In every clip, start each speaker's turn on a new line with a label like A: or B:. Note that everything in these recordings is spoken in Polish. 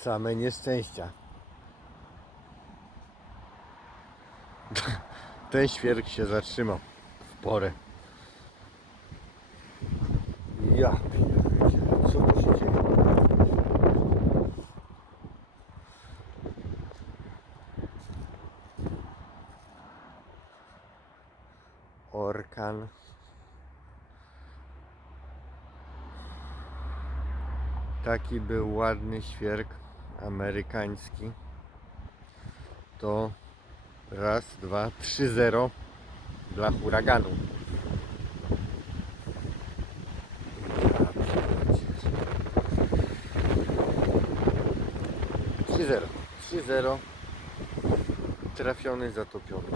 A: Same nieszczęścia. Ten świerk się zatrzymał w porę. Ja co tu się dzieje? Orkan. Taki był ładny świerk amerykański. To raz, dwa, trzy zero dla huraganu. Trzy zero. Trzy zero. Trafiony, zatopiony.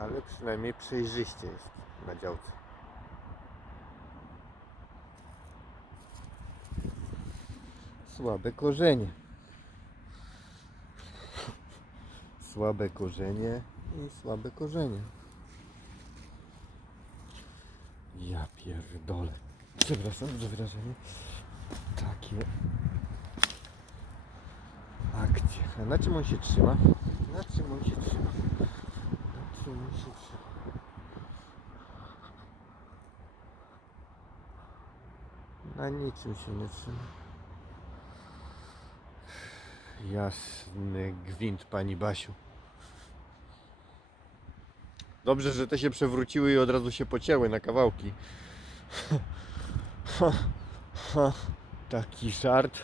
A: Ale przynajmniej przejrzyście jest na działce. Słabe korzenie. Słabe korzenie i słabe korzenie. Ja pierdolę. Przepraszam za wyrażenie. Takie akcje. A na czym on się trzyma? Na czym on się trzyma? Trzyma? Na niczym się nie trzyma. Jasny gwint, pani Basiu. Dobrze, że te się przewróciły i od razu się pocięły na kawałki. Taki żart.